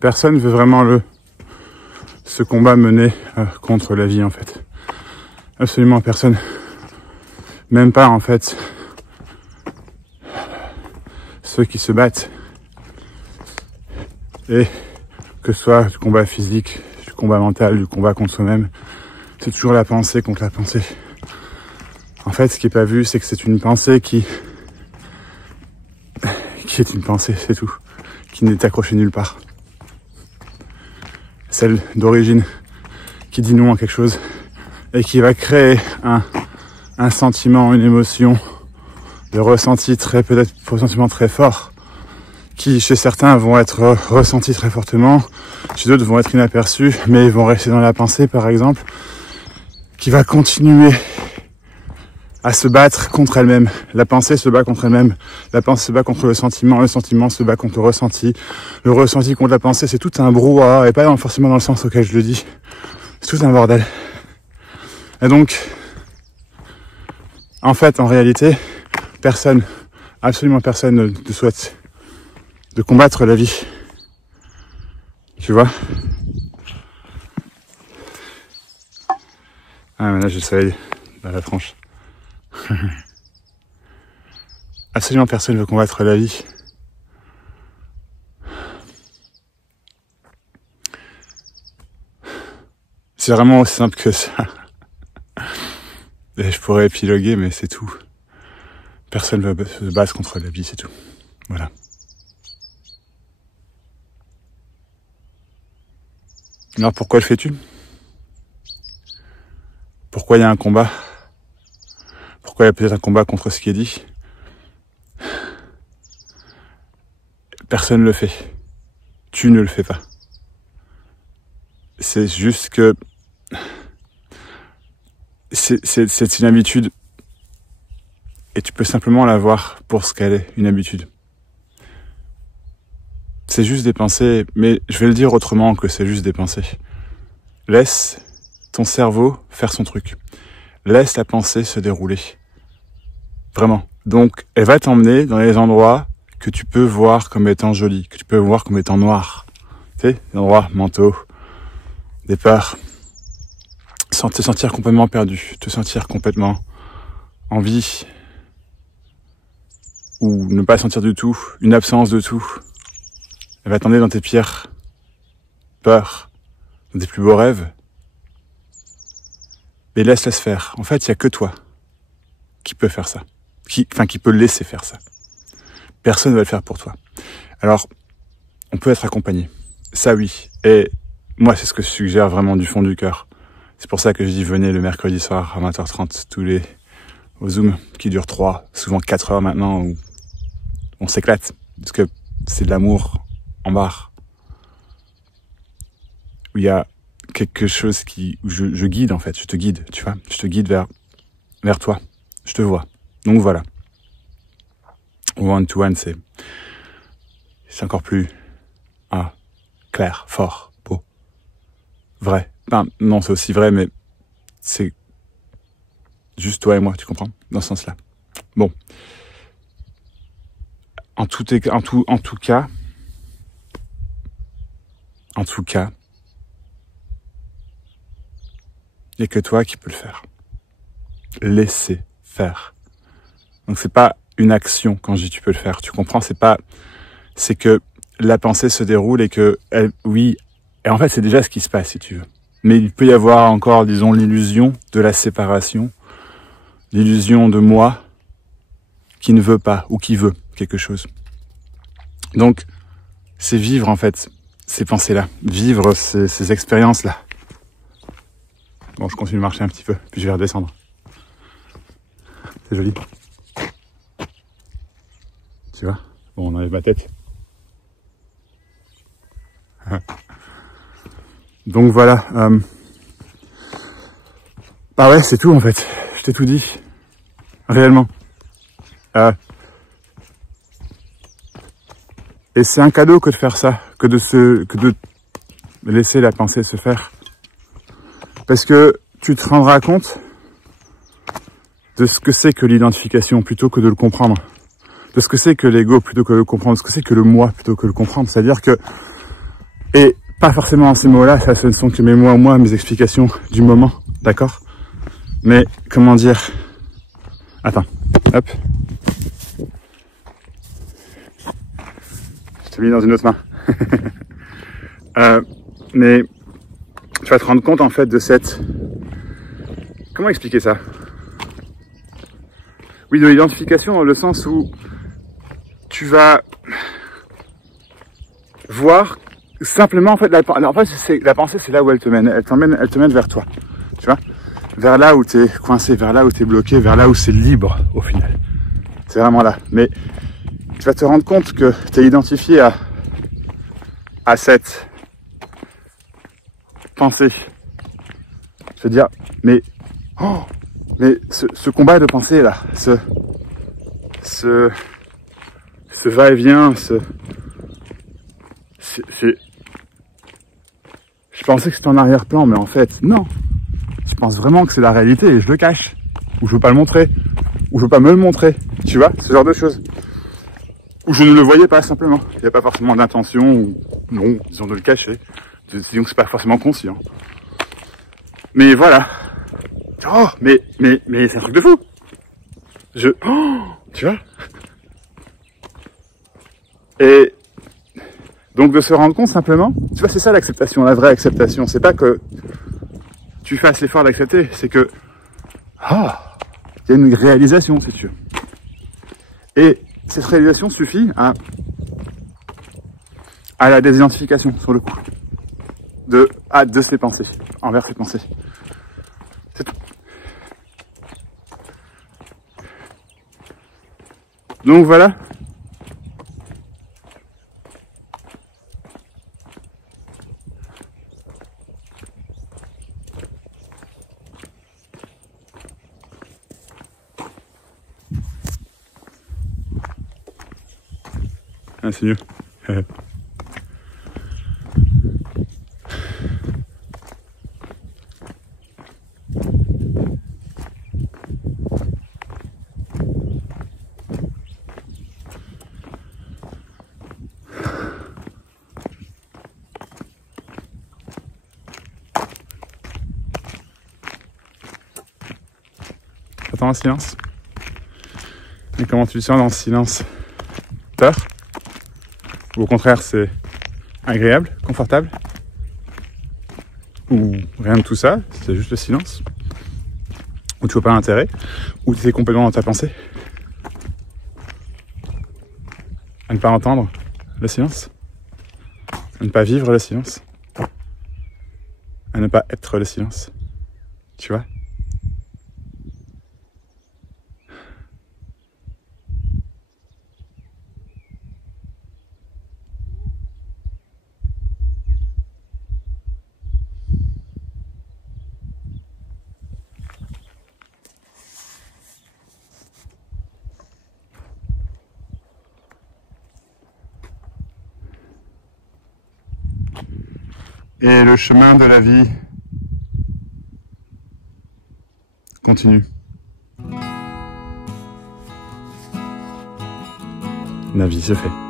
Personne veut vraiment ce combat mené contre la vie en fait. Absolument personne. Même pas en fait ceux qui se battent. Et que ce soit du combat physique, du combat mental, du combat contre soi-même, c'est toujours la pensée contre la pensée. En fait, ce qui est pas vu, c'est que c'est une pensée qui est une pensée, c'est tout, qui n'est accrochée nulle part. Celle d'origine qui dit non à quelque chose et qui va créer un sentiment, une émotion de ressenti peut-être ressentiment très fort, qui chez certains vont être ressentis très fortement, chez d'autres vont être inaperçus, mais ils vont rester dans la pensée par exemple, qui va continuer à se battre contre elle-même. La pensée se bat contre elle-même, la pensée se bat contre le sentiment se bat contre le ressenti contre la pensée, c'est tout un brouhaha, et pas forcément dans le sens auquel je le dis, c'est tout un bordel. Et donc, en fait, en réalité, personne, absolument personne ne souhaite de combattre la vie. Tu vois ? Ah, mais là, j'ai le soleil dans la tronche. Absolument personne ne veut combattre la vie. C'est vraiment aussi simple que ça. Et je pourrais épiloguer, mais c'est tout. Personne ne veut se battre contre la vie, c'est tout. Voilà. Alors pourquoi le fais-tu ? Pourquoi il y a un combat ? Pourquoi il y a peut-être un combat contre ce qui est dit ? Personne ne le fait. Tu ne le fais pas. C'est juste que c'est une habitude et tu peux simplement la voir pour ce qu'elle est, une habitude. C'est juste des pensées, mais je vais le dire autrement que c'est juste des pensées. Laisse ton cerveau faire son truc. Laisse la pensée se dérouler. Vraiment. Donc, elle va t'emmener dans les endroits que tu peux voir comme étant jolis, que tu peux voir comme étant noirs. Tu sais, des endroits mentaux, des peurs. Sans te sentir complètement perdu, te sentir complètement en vie. Ou ne pas sentir du tout, une absence de tout. Elle va t'emmener dans tes pires peurs, dans tes plus beaux rêves. Et laisse-la se faire. En fait, il n'y a que toi qui peut faire ça. Qui peut laisser faire ça. Personne ne va le faire pour toi. Alors, on peut être accompagné. Ça, oui. Et moi, c'est ce que je suggère vraiment du fond du cœur. C'est pour ça que je dis venez le mercredi soir à 20h30 au Zoom qui dure 3, souvent 4 heures maintenant où on s'éclate. Parce que c'est de l'amour en barre. Où il y a quelque chose où je guide en fait, je te guide, tu vois. Je te guide vers toi. Je te vois. Donc voilà. One to one, c'est encore plus clair, fort, beau, vrai. Enfin, non, c'est aussi vrai, mais c'est juste toi et moi, tu comprends, dans ce sens-là. Bon. En tout cas, il n'y a que toi qui peux le faire. Laisser faire. Donc c'est pas une action quand je dis tu peux le faire. Tu comprends, c'est que la pensée se déroule et que et en fait c'est déjà ce qui se passe si tu veux. Mais il peut y avoir encore, disons, l'illusion de la séparation, l'illusion de moi qui ne veut pas ou qui veut quelque chose. Donc c'est vivre en fait ces pensées-là, vivre ces expériences-là. Bon, je continue de marcher un petit peu, puis je vais redescendre. C'est joli. Tu vois ? Bon, on enlève ma tête. Donc voilà. Bah ouais, c'est tout en fait. Je t'ai tout dit. Réellement. Et c'est un cadeau que de faire ça, que de laisser la pensée se faire. Parce que tu te rendras compte de ce que c'est que l'identification plutôt que de le comprendre. De ce que c'est que l'ego plutôt que de le comprendre. De ce que c'est que le moi plutôt que de le comprendre. C'est-à-dire que Et pas forcément ces mots-là, ça ce ne sont que mes mots à moi, mes explications du moment, d'accord? Mais comment dire? Attends, hop. Je t'ai mis dans une autre main. Mais tu vas te rendre compte en fait de cette... Comment expliquer ça? Oui, de l'identification dans le sens où tu vas voir simplement en fait la pensée, c'est là où elle te mène. Elle te mène vers toi. Tu vois? Vers là où tu es coincé, vers là où tu es bloqué, vers là où c'est libre au final. C'est vraiment là. Mais tu vas te rendre compte que tu es identifié à cette pensée. Je veux dire, mais ce combat de pensée là, ce va-et-vient, je pensais que c'était en arrière-plan, mais en fait, non. Je pense vraiment que c'est la réalité et je le cache. Ou je veux pas le montrer. Ou je veux pas me le montrer. Tu vois, ce genre de choses. Ou je ne le voyais pas simplement. Il n'y a pas forcément d'intention, ou non, disons de le cacher. Disons que c'est pas forcément conscient. Mais voilà. Oh, mais c'est un truc de fou. Tu vois. Et donc de se rendre compte simplement, tu vois, c'est ça l'acceptation, la vraie acceptation. C'est pas que tu fasses l'effort d'accepter, c'est que il y a une réalisation, si tu veux. Et cette réalisation suffit à la désidentification sur le coup de ses pensées, envers ses pensées. C'est tout. Donc voilà. Ah, c'est mieux. Attends, un silence. Et comment tu te sens dans le silence? Peur? Ou au contraire, c'est agréable, confortable? Ou rien de tout ça, c'est juste le silence? Ou tu vois pas l'intérêt? Ou tu es complètement dans ta pensée? À ne pas entendre le silence? À ne pas vivre le silence? À ne pas être le silence? Tu vois? Et le chemin de la vie continue. La vie se fait.